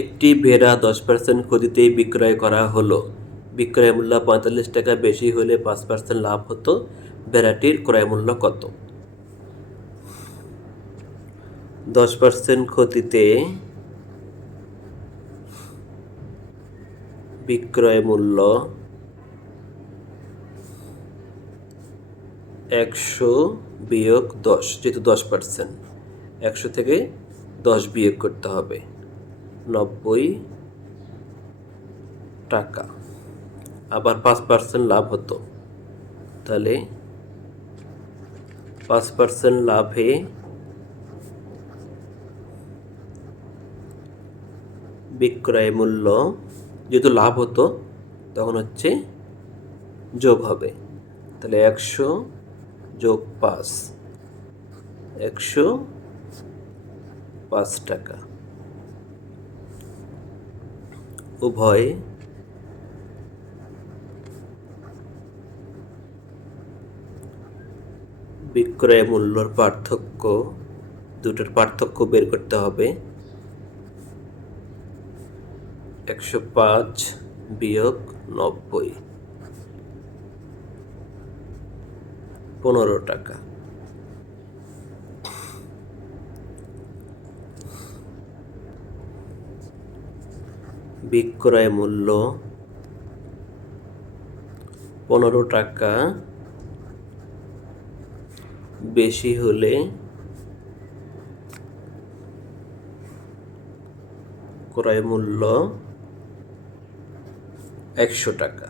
একটি ভেড়া দশ পার্সেন্ট ক্ষতিতেই বিক্রয় করা হলো। বিক্রয় মূল্য পঁয়তাল্লিশ টাকা বেশি হলে পাঁচ পার্সেন্ট লাভ হতো। ভেড়াটির ক্রয় মূল্য কত? দশ পার্সেন্ট ক্ষতিতে বিক্রয় মূল্য একশো বিয়োগ দশ, যেহেতু দশ পার্সেন্ট একশো থেকে দশ বিয়োগ করতে হবে। নব্বই টাকা। আবার পাঁচ পার্সেন্ট লাভ হতো। তাহলে পাঁচ পার্সেন্ট লাভে বিক্রয় মূল্য যেহেতু লাভ হতো, তখন হচ্ছে যোগ হবে। তাহলে একশো যোগ পাঁচ, একশো পাঁচ টাকা। উভয় বিক্রয় মূল্যর পার্থক্য, দুটোর পার্থক্য বের করতে হবে। একশো পাঁচ বিয়োগ নব্বই। পনেরো টাকা। বিক্রয় মূল্য পনেরো টাকা। বেশি হলে ক্রয় মূল্য একশো টাকা।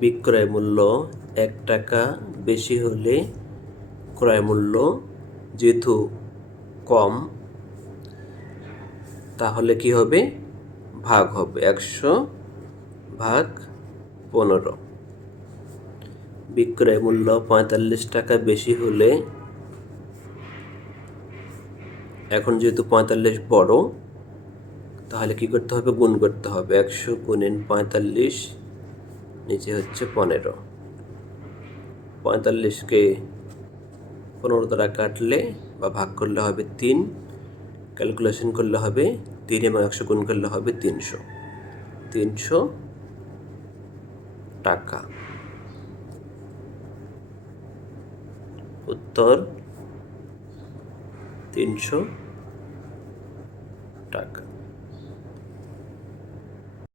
বিক্রয় মূল্য এক টাকা, বেশি হলে ক্রয় মূল্য যেহেতু কম, তাহলে কি হবে? ভাগ হবে একশো ভাগ পনেরো। বিক্রয় মূল্য পঁয়তাল্লিশ টাকা বেশি হলে এখন যেহেতু পঁয়তাল্লিশ বড়, তাহলে কি করতে হবে? গুণ করতে হবে। একশো গুণেন পঁয়তাল্লিশ, নিচে হচ্ছে পনেরো। পঁয়তাল্লিশকে পনেরো দ্বারা কাটলে বা ভাগ করলে হবে তিন ক্যালকুলেশন করলে হবে তিন এবং একশো গুণ করলে হবে তিনশো। তিনশো টাকা। উত্তর, তিনশো টাকা।